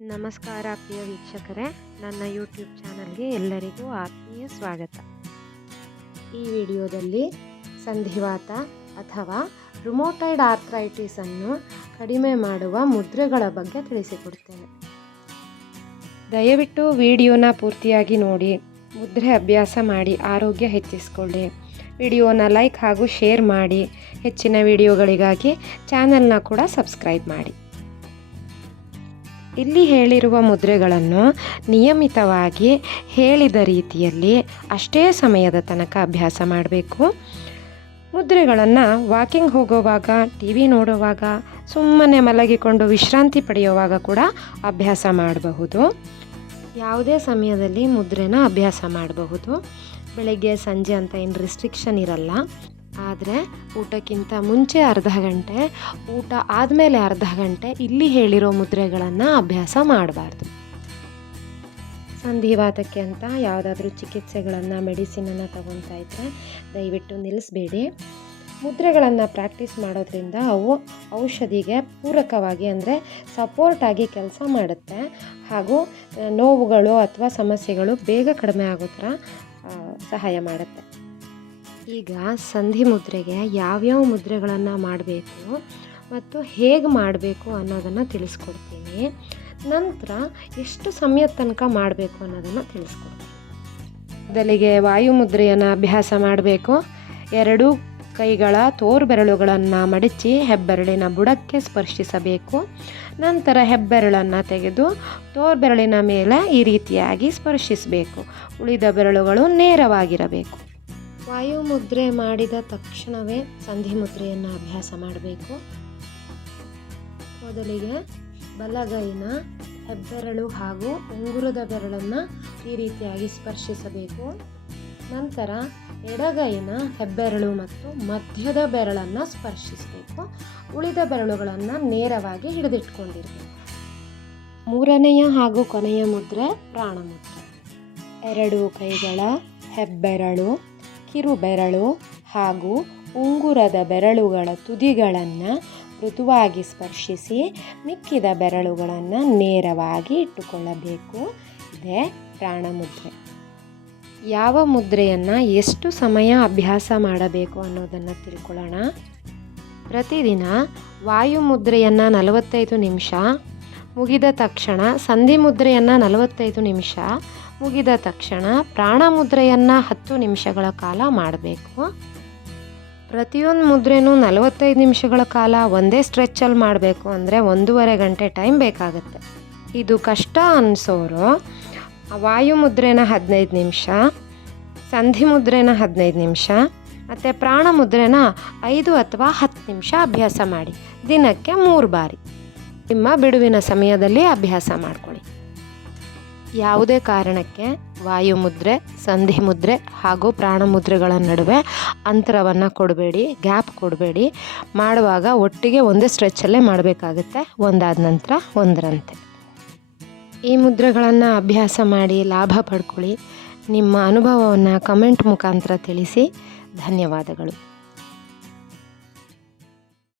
ನಮಸ್ಕಾರ ಪ್ರಿಯ ವೀಕ್ಷಕರೇ, ನನ್ನ ಯೂಟ್ಯೂಬ್ ಚಾನಲ್ಗೆ ಎಲ್ಲರಿಗೂ ಆತ್ಮೀಯ ಸ್ವಾಗತ. ಈ ವಿಡಿಯೋದಲ್ಲಿ ಸಂಧಿವಾತ ಅಥವಾ ರುಮೋಟೈಡ್ ಆರ್ಥ್ರೈಟಿಸನ್ನು ಕಡಿಮೆ ಮಾಡುವ ಮುದ್ರೆಗಳ ಬಗ್ಗೆ ತಿಳಿಸಿಕೊಡ್ತೇನೆ. ದಯವಿಟ್ಟು ವಿಡಿಯೋನ ಪೂರ್ತಿಯಾಗಿ ನೋಡಿ, ಮುದ್ರೆ ಅಭ್ಯಾಸ ಮಾಡಿ, ಆರೋಗ್ಯ ಹೆಚ್ಚಿಸಿಕೊಳ್ಳಿ. ವಿಡಿಯೋನ ಲೈಕ್ ಹಾಗೂ ಶೇರ್ ಮಾಡಿ, ಹೆಚ್ಚಿನ ವಿಡಿಯೋಗಳಿಗಾಗಿ ಚಾನಲ್ನ ಕೂಡ ಸಬ್ಸ್ಕ್ರೈಬ್ ಮಾಡಿ. ಇಲ್ಲಿ ಹೇಳಿರುವ ಮುದ್ರೆಗಳನ್ನು ನಿಯಮಿತವಾಗಿ ಹೇಳಿದ ರೀತಿಯಲ್ಲಿ ಅಷ್ಟೇ ಸಮಯದ ತನಕ ಅಭ್ಯಾಸ ಮಾಡಬೇಕು. ಮುದ್ರೆಗಳನ್ನು ವಾಕಿಂಗ್ ಹೋಗುವಾಗ ಟಿ ವಿ ನೋಡುವಾಗ, ಸುಮ್ಮನೆ ಮಲಗಿಕೊಂಡು ವಿಶ್ರಾಂತಿ ಪಡೆಯುವಾಗ ಕೂಡ ಅಭ್ಯಾಸ ಮಾಡಬಹುದು. ಯಾವುದೇ ಸಮಯದಲ್ಲಿ ಮುದ್ರೆನ ಅಭ್ಯಾಸ ಮಾಡಬಹುದು. ಬೆಳಗ್ಗೆ, ಸಂಜೆ ಅಂತ ಏನು ರಿಸ್ಟ್ರಿಕ್ಷನ್ ಇರಲ್ಲ. ಆದರೆ ಊಟಕ್ಕಿಂತ ಮುಂಚೆ ಅರ್ಧ ಗಂಟೆ, ಊಟ ಆದಮೇಲೆ ಅರ್ಧ ಗಂಟೆ ಇಲ್ಲಿ ಹೇಳಿರೋ ಮುದ್ರೆಗಳನ್ನು ಅಭ್ಯಾಸ ಮಾಡಬಾರ್ದು. ಸಂಧಿವಾತಕ್ಕೆ ಅಂತ ಯಾವುದಾದ್ರೂ ಚಿಕಿತ್ಸೆಗಳನ್ನು, ಮೆಡಿಸಿನನ್ನು ತಗೊತಾ ಇದ್ದರೆ ದಯವಿಟ್ಟು ನಿಲ್ಲಿಸಬೇಡಿ. ಮುದ್ರೆಗಳನ್ನು ಪ್ರಾಕ್ಟೀಸ್ ಮಾಡೋದ್ರಿಂದ ಅವು ಔಷಧಿಗೆ ಪೂರಕವಾಗಿ ಅಂದರೆ ಸಪೋರ್ಟಾಗಿ ಕೆಲಸ ಮಾಡುತ್ತೆ. ಹಾಗೂ ನೋವುಗಳು ಅಥವಾ ಸಮಸ್ಯೆಗಳು ಬೇಗ ಕಡಿಮೆ ಆಗೋ ಥರ ಸಹಾಯ ಮಾಡುತ್ತೆ. ಈಗ ಸಂಧಿ ಮುದ್ರೆಗೆ ಯಾವ್ಯಾವ ಮುದ್ರೆಗಳನ್ನು ಮಾಡಬೇಕು ಮತ್ತು ಹೇಗೆ ಮಾಡಬೇಕು ಅನ್ನೋದನ್ನು ತಿಳಿಸ್ಕೊಡ್ತೀನಿ. ನಂತರ ಎಷ್ಟು ಸಮಯದ ತನಕ ಮಾಡಬೇಕು ಅನ್ನೋದನ್ನು ತಿಳಿಸ್ಕೊಡ್ತೀನಿ. ಮೊದಲಿಗೆ ವಾಯು ಮುದ್ರೆಯನ್ನು ಅಭ್ಯಾಸ ಮಾಡಬೇಕು. ಎರಡೂ ಕೈಗಳ ತೋರು ಬೆರಳುಗಳನ್ನು ಮಡಚಿ ಹೆಬ್ಬೆರಳಿನ ಬುಡಕ್ಕೆ ಸ್ಪರ್ಶಿಸಬೇಕು. ನಂತರ ಹೆಬ್ಬೆರಳನ್ನು ತೆಗೆದು ತೋರು ಬೆರಳಿನ ಮೇಲೆ ಈ ರೀತಿಯಾಗಿ ಸ್ಪರ್ಶಿಸಬೇಕು. ಉಳಿದ ಬೆರಳುಗಳು ನೇರವಾಗಿರಬೇಕು. ವಾಯು ಮುದ್ರೆ ಮಾಡಿದ ತಕ್ಷಣವೇ ಸಂಧಿ ಮುದ್ರೆಯನ್ನು ಅಭ್ಯಾಸ ಮಾಡಬೇಕು. ಮೊದಲಿಗೆ ಬಲಗೈನ ಹೆಬ್ಬೆರಳು ಹಾಗೂ ಉಂಗುರದ ಬೆರಳನ್ನು ಈ ರೀತಿಯಾಗಿ ಸ್ಪರ್ಶಿಸಬೇಕು. ನಂತರ ಎಡಗೈನ ಹೆಬ್ಬೆರಳು ಮತ್ತು ಮಧ್ಯದ ಬೆರಳನ್ನು ಸ್ಪರ್ಶಿಸಬೇಕು. ಉಳಿದ ಬೆರಳುಗಳನ್ನು ನೇರವಾಗಿ ಹಿಡಿದಿಟ್ಕೊಂಡಿರಬೇಕು. ಮೂರನೆಯ ಹಾಗೂ ಕೊನೆಯ ಮುದ್ರೆ ಪ್ರಾಣ ಮುದ್ರೆ ಎರಡು ಕೈಗಳ ಹೆಬ್ಬೆರಳು ಕಿರುಬೆರಳು ಹಾಗೂ ಉಂಗುರದ ಬೆರಳುಗಳ ತುದಿಗಳನ್ನು ಮೃದುವಾಗಿ ಸ್ಪರ್ಶಿಸಿ ಮಿಕ್ಕಿದ ಬೆರಳುಗಳನ್ನು ನೇರವಾಗಿ ಇಟ್ಟುಕೊಳ್ಳಬೇಕು. ಇದೇ ಪ್ರಾಣಮುದ್ರೆ. ಯಾವ ಮುದ್ರೆಯನ್ನು ಎಷ್ಟು ಸಮಯ ಅಭ್ಯಾಸ ಮಾಡಬೇಕು ಅನ್ನೋದನ್ನು ತಿಳ್ಕೊಳ್ಳೋಣ. ಪ್ರತಿದಿನ ವಾಯುಮುದ್ರೆಯನ್ನು ನಲವತ್ತೈದು ನಿಮಿಷ ಮುಗಿದ ತಕ್ಷಣ ಸಂಧಿ ಮುದ್ರೆಯನ್ನು ನಲವತ್ತೈದು ನಿಮಿಷ, ಮುಗಿದ ತಕ್ಷಣ ಪ್ರಾಣ ಮುದ್ರೆಯನ್ನು ಹತ್ತು ನಿಮಿಷಗಳ ಕಾಲ ಮಾಡಬೇಕು. ಪ್ರತಿಯೊಂದು ಮುದ್ರೆನೂ ನಲವತ್ತೈದು ನಿಮಿಷಗಳ ಕಾಲ ಒಂದೇ ಸ್ಟ್ರೆಚ್ಚಲ್ಲಿ ಮಾಡಬೇಕು ಅಂದರೆ ಒಂದೂವರೆ ಗಂಟೆ ಟೈಮ್ ಬೇಕಾಗುತ್ತೆ. ಇದು ಕಷ್ಟ ಅನಿಸೋರು. ವಾಯು ಮುದ್ರೆನ ಹದಿನೈದು ನಿಮಿಷ ಸಂಧಿ ಮುದ್ರೆನ ಹದಿನೈದು ನಿಮಿಷ, ಮತ್ತು ಪ್ರಾಣ ಮುದ್ರೆನ ಐದು ಅಥವಾ ಹತ್ತು ನಿಮಿಷ ಅಭ್ಯಾಸ ಮಾಡಿ. ದಿನಕ್ಕೆ ಮೂರು ಬಾರಿ. ನಿಮ್ಮ ಬಿಡುವಿನ ಸಮಯದಲ್ಲಿ ಅಭ್ಯಾಸ ಮಾಡಿಕೊಳ್ಳಿ. ಯಾವುದೇ ಕಾರಣಕ್ಕೆ ವಾಯುಮುದ್ರೆ ಸಂಧಿ ಮುದ್ರೆ ಹಾಗೂ ಪ್ರಾಣ ಮುದ್ರೆಗಳ ನಡುವೆ ಅಂತರವನ್ನು ಕೊಡಬೇಡಿ, ಗ್ಯಾಪ್ ಕೊಡಬೇಡಿ. ಮಾಡುವಾಗ ಒಟ್ಟಿಗೆ ಒಂದೇ ಸ್ಟ್ರೆಚ್ಚಲ್ಲೇ ಮಾಡಬೇಕಾಗುತ್ತೆ, ಒಂದಾದ ನಂತರ ಒಂದರಂತೆ. ಈ ಮುದ್ರೆಗಳನ್ನು ಅಭ್ಯಾಸ ಮಾಡಿ ಲಾಭ ಪಡ್ಕೊಳ್ಳಿ. ನಿಮ್ಮ ಅನುಭವವನ್ನು ಕಮೆಂಟ್ ಮುಖಾಂತರ ತಿಳಿಸಿ. ಧನ್ಯವಾದಗಳು.